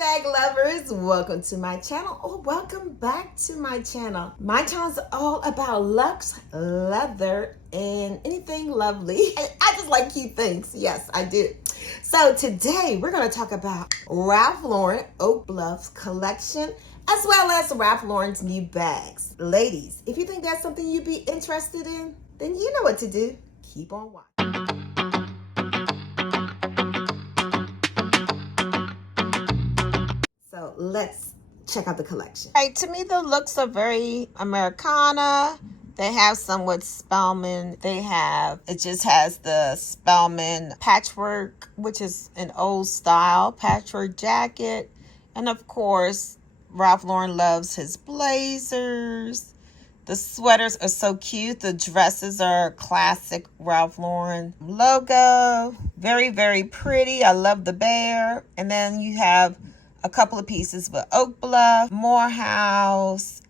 handbag lovers, welcome to my channel, or welcome back to my channel. My channel is all about luxe, leather, and anything lovely. I just like cute things. Yes, I do. So today we're going to talk about Ralph Lauren Oak Bluff collection, as well as Ralph Lauren's new bags. Ladies, if you think that's something you'd be interested in, then you know what to do. Keep on watching. So let's check out the collection. Right, to me the looks are very Americana. They have somewhat Spelman. It just has the Spelman patchwork, which is an old style patchwork jacket. And of course, Ralph Lauren loves his blazers. The sweaters are so cute. The dresses are classic Ralph Lauren logo. Very, very pretty. I love the bear. And then you have a couple of pieces with Oak Bluff, Morehouse,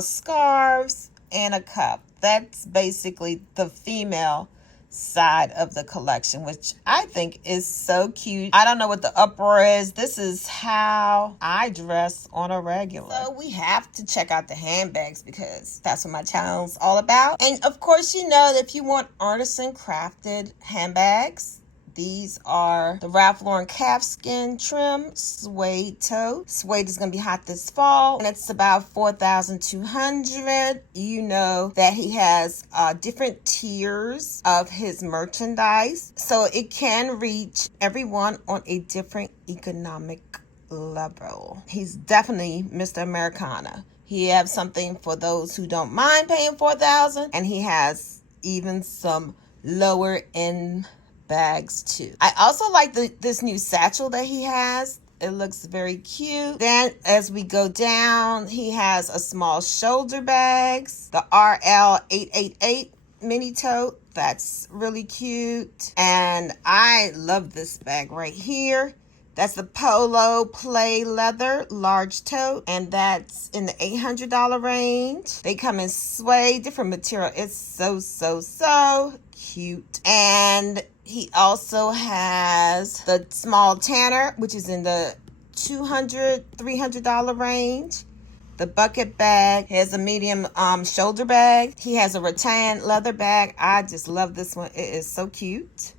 scarves, and a cup. That's basically the female side of the collection, which I think is so cute. I don't know what the uproar is. This is how I dress on a regular. So we have to check out the handbags because that's what my channel's all about. And of course, you know, if you want artisan crafted handbags, these are the Ralph Lauren calfskin trim suede toe. Suede is going to be hot this fall, and it's about $4,200. You know that he has different tiers of his merchandise, so it can reach everyone on a different economic level. He's definitely Mr. Americana. He has something for those who don't mind paying $4,000, and he has even some lower end bags too. I also like this new satchel that he has. It looks very cute. Then as we go down, he has a small shoulder bags, the RL888 mini tote. That's really cute. And I love this bag right here. That's the Polo Play Leather large tote, and that's in the $800 range. They come in suede, different material. It's so cute. And he also has the small tanner, which is in the $300 range. The bucket bag has a medium shoulder bag. He has a rattan leather bag. I just love this one. It is so cute.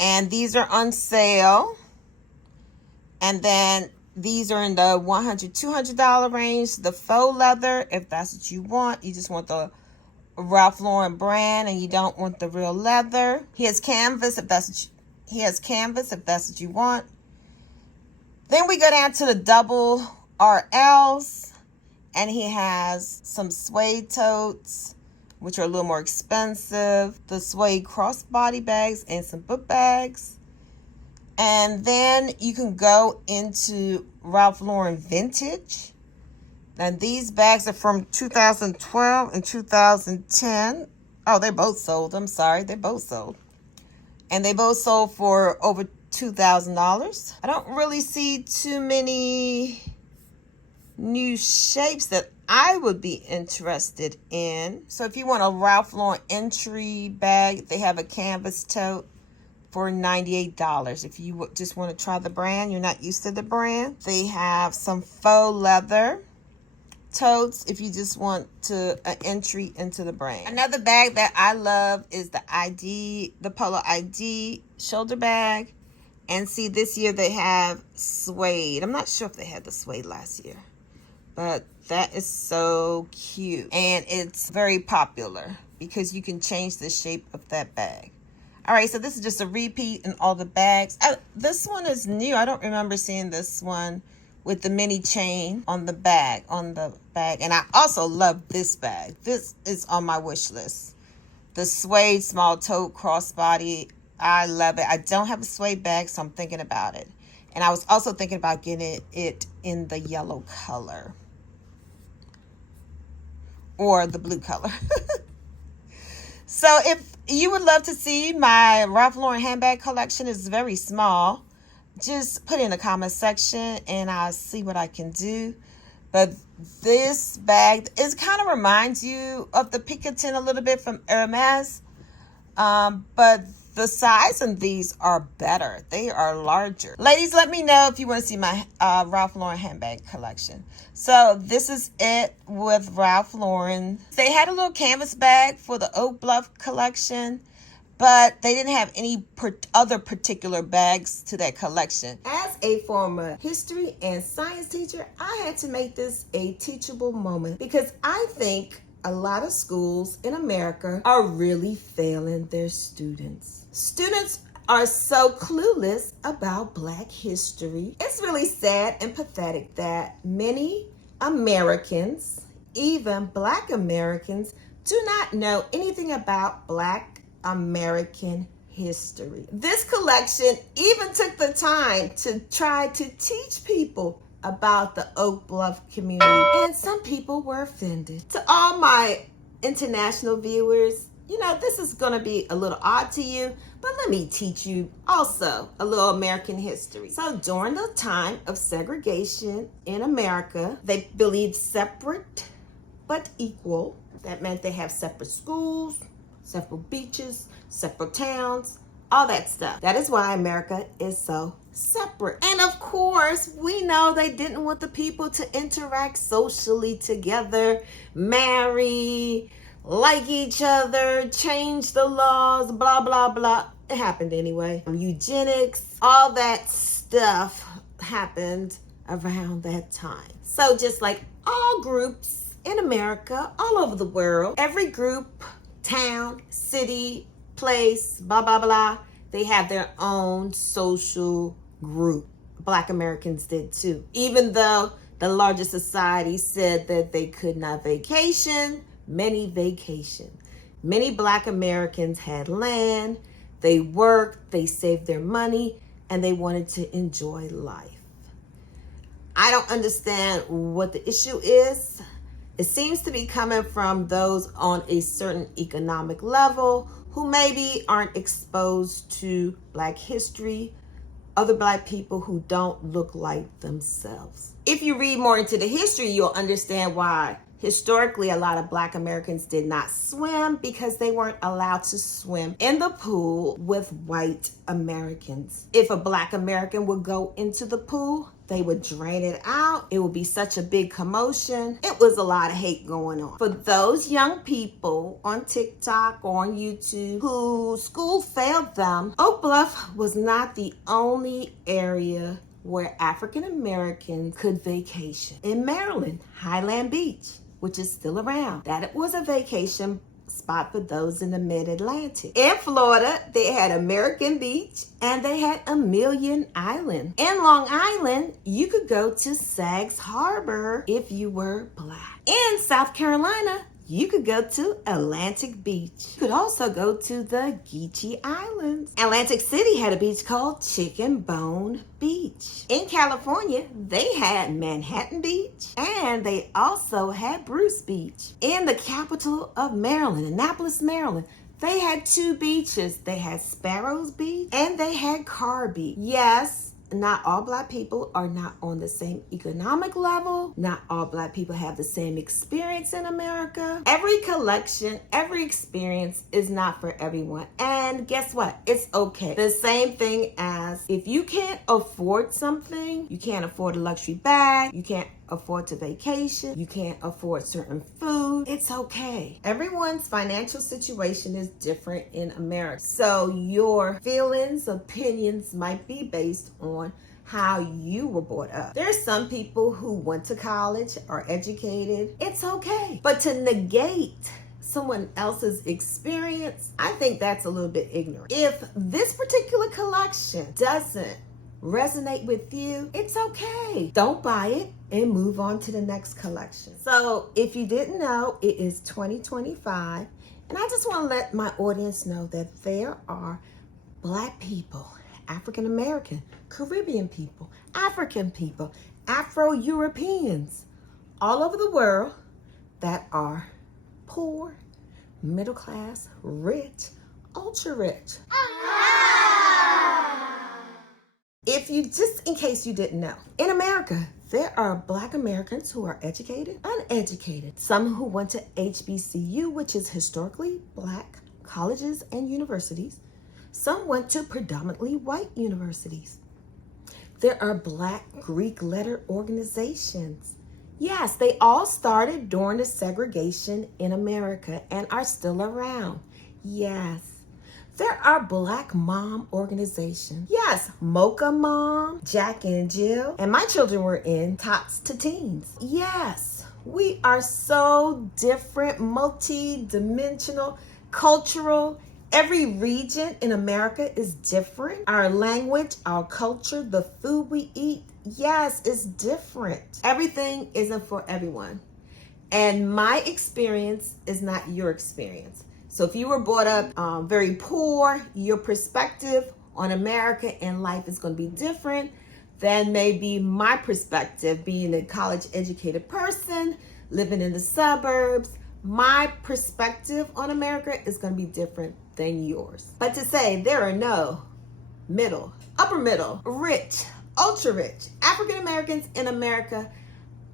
And these are on sale. And then these are in the $100, $200 range. The faux leather, if that's what you want. You just want the Ralph Lauren brand and you don't want the real leather. He has canvas if that's what you want. Then we go down to the double RLs, and he has some suede totes, which are a little more expensive, the suede crossbody bags, and some book bags. And then you can go into Ralph Lauren Vintage. And these bags are from 2012 and 2010. Oh, they're both sold. I'm sorry. They're both sold. And they both sold for over $2,000. I don't really see too many new shapes that I would be interested in. So if you want a Ralph Lauren entry bag, they have a canvas tote for $98. If you just want to try the brand, you're not used to the brand. They have some faux leather totes if you just want to an entry into the brand. Another bag that I love is the Polo ID shoulder bag. And see, this year they have suede. I'm not sure if they had the suede last year, but that is so cute. And it's very popular because you can change the shape of that bag. All right, so this is just a repeat in all the bags. This one is new. I don't remember seeing this one with the mini chain on the bag. And I also love this bag. This is on my wish list. The suede small tote crossbody. I love it. I don't have a suede bag, so I'm thinking about it. And I was also thinking about getting it in the yellow color or the blue color. So if you would love to see my Ralph Lauren handbag collection, is very small, just put it in the comment section and I'll see what I can do. But this bag, it kind of reminds you of the Picatinny a little bit from Hermes. But The size of these are better. They are larger. Ladies, let me know if you want to see my Ralph Lauren handbag collection. So this is it with Ralph Lauren. They had a little canvas bag for the Oak Bluff collection, but they didn't have any other particular bags to that collection. As a former history and science teacher, I had to make this a teachable moment because I think a lot of schools in America are really failing their students. Students are so clueless about Black history. It's really sad and pathetic that many Americans, even Black Americans, do not know anything about Black American history. This collection even took the time to try to teach people about the Oak Bluff community, and some people were offended. To all my international viewers, you know, this is gonna be a little odd to you, but let me teach you also a little American history. So during the time of segregation in America, they believed separate but equal. That meant they have separate schools, separate beaches, separate towns, all that stuff. That is why America is so separate. And of course, we know they didn't want the people to interact socially together, marry, like each other, change the laws, blah, blah, blah. It happened anyway. Eugenics, all that stuff happened around that time. So just like all groups in America, all over the world, every group, town, city, place, blah, blah, blah, they have their own social group. Black Americans did too. Even though the largest society said that they could not vacation, many vacationed. Many Black Americans had land, they worked, they saved their money, and they wanted to enjoy life. I don't understand what the issue is. It seems to be coming from those on a certain economic level who maybe aren't exposed to Black history, other Black people who don't look like themselves. If you read more into the history, you'll understand why historically a lot of Black Americans did not swim, because they weren't allowed to swim in the pool with white Americans. If a Black American would go into the pool, they would drain it out. It would be such a big commotion. It was a lot of hate going on. For those young people on TikTok or on YouTube who school failed them, Oak Bluff was not the only area where African Americans could vacation. In Maryland, Highland Beach, which is still around, that was a vacation spot for those in the mid-Atlantic. In Florida, they had American Beach and they had Amelia Island. In Long Island, you could go to Saggs Harbor if you were Black. In South Carolina, you could go to Atlantic Beach. You could also go to the Geechee Islands. Atlantic City had a beach called Chicken Bone Beach. In California, they had Manhattan Beach, and they also had Bruce Beach. In the capital of Maryland, Annapolis, Maryland, they had two beaches. They had Sparrows Beach and they had Carr Beach. Yes, not all Black people are not on the same economic level. Not all Black people have the same experience in America. Every collection, every experience is not for everyone. And guess what? It's okay. The same thing as if you can't afford something, you can't afford a luxury bag, you can't afford to vacation, you can't afford certain food, it's okay. Everyone's financial situation is different in America. So your feelings, opinions might be based on how you were brought up. There's some people who went to college, are educated, it's okay. But to negate someone else's experience, I think that's a little bit ignorant. If this particular collection doesn't resonate with you, it's okay. Don't buy it and move on to the next collection. So if you didn't know, it is 2025, and I just want to let my audience know that there are Black people, African American, Caribbean people, African people, Afro-Europeans, all over the world that are poor, middle class, rich, ultra rich. If you, just in case you didn't know, in America, there are Black Americans who are educated, uneducated, some who went to HBCU, which is historically Black colleges and universities, Some went to predominantly white universities. There are Black Greek letter organizations. Yes, they all started during the segregation in America and are still around. Yes. There are Black mom organizations. Yes, Mocha Mom, Jack and Jill, and my children were in Tots to Teens. Yes, we are so different, multi-dimensional, cultural. Every region in America is different. Our language, our culture, the food we eat, yes, it's different. Everything isn't for everyone. And my experience is not your experience. So if you were brought up very poor, your perspective on America and life is going to be different than maybe my perspective, being a college educated person, living in the suburbs. My perspective on America is going to be different than yours. But to say there are no middle, upper middle, rich, ultra rich African Americans in America,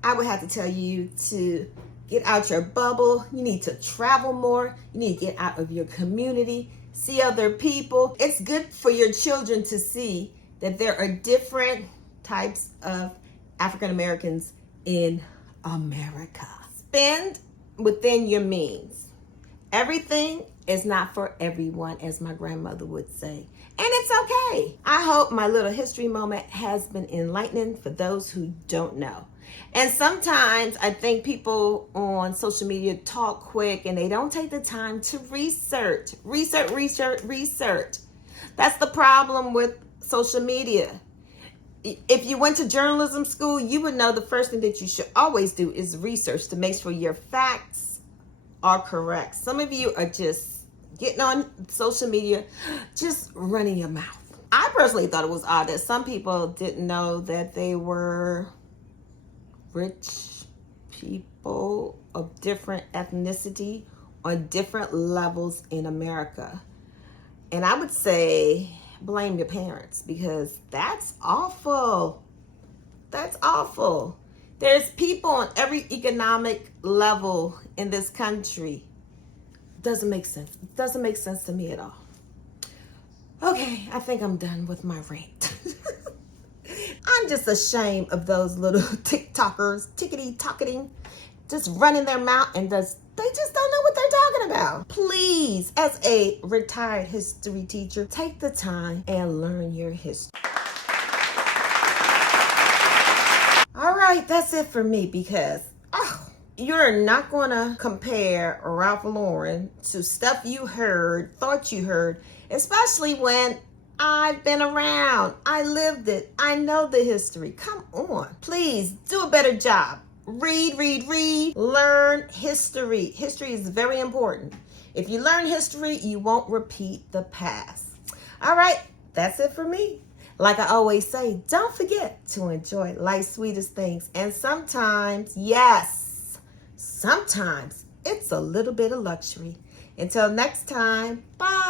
I would have to tell you to get out your bubble. You need to travel more. You need to get out of your community, see other people. It's good for your children to see that there are different types of African Americans in America. Spend within your means. Everything is not for everyone, as my grandmother would say. And it's okay. I hope my little history moment has been enlightening for those who don't know. And sometimes I think people on social media talk quick and they don't take the time to research. That's the problem with social media. If you went to journalism school, you would know the first thing that you should always do is research to make sure your facts are correct. Some of you are just getting on social media, just running your mouth. I personally thought it was odd that some people didn't know that they were rich people of different ethnicity on different levels in America. And I would say blame your parents, because that's awful. That's awful. There's people on every economic level in this country. Doesn't make sense. Doesn't make sense to me at all. Okay, I think I'm done with my rant. I'm just ashamed of those little TikTokers, tickety-tocketing, just running their mouth and they just don't know what they're talking about. Please, as a retired history teacher, take the time and learn your history. All right, that's it for me, because you're not going to compare Ralph Lauren to stuff you heard, thought you heard, especially when I've been around. I lived it. I know the history. Come on. Please do a better job. Read. Learn history. History is very important. If you learn history, you won't repeat the past. All right, that's it for me. Like I always say, don't forget to enjoy life's sweetest things. And sometimes, yes, sometimes it's a little bit of luxury. Until next time, bye.